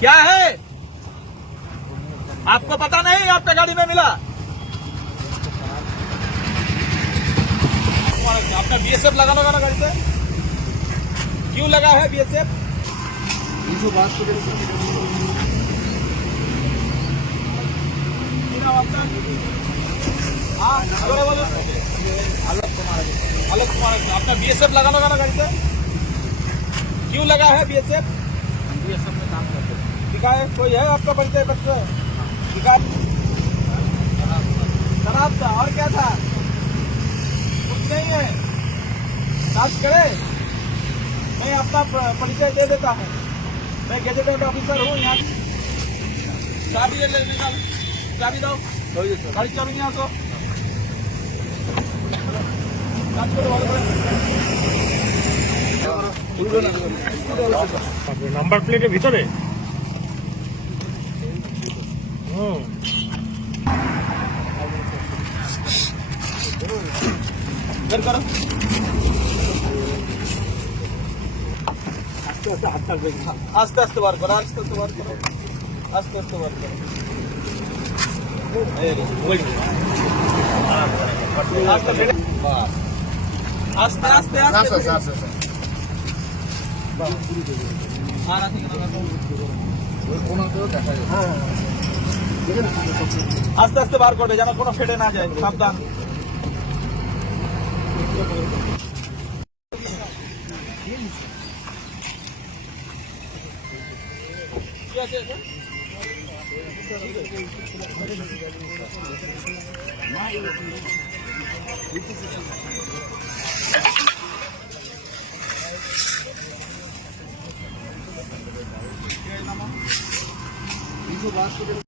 क्या है? आपको पता नहीं आपका गाड़ी में मिला? आपका बीएसएफ लगाना गाना गाड़ी पे क्यों लगा है बीएसएफ? आलोक कुमार आपका बीएसएफ लगाना गाना गाड़ी पे क्यों लगा है बीएसएफ? बीएसएफ में काम करते हैं। शिकायत कोई है आपका परिचय पत्र? शिकायत शराब था और क्या था? कुछ नहीं है। जांच करे, मैं अपना परिचय दे देता हूँ। मैं गेजेटेड ऑफिसर हूँ यहाँ। चाबी ले निकाल, चाबी दो। गाड़ी चालू यहाँ तो নাম্বার প্লেটের ভিতরে বের করো। আস্তে আস্তে বার করো, আস্তে আস্তে বার করো, আস্তে আস্তে বার করো। আস্তে আস্তে আস্তে আস্তে আস্তে বার করবে যেন কোনো ফেটে না যায়। সাবধান। কি আছে এখন?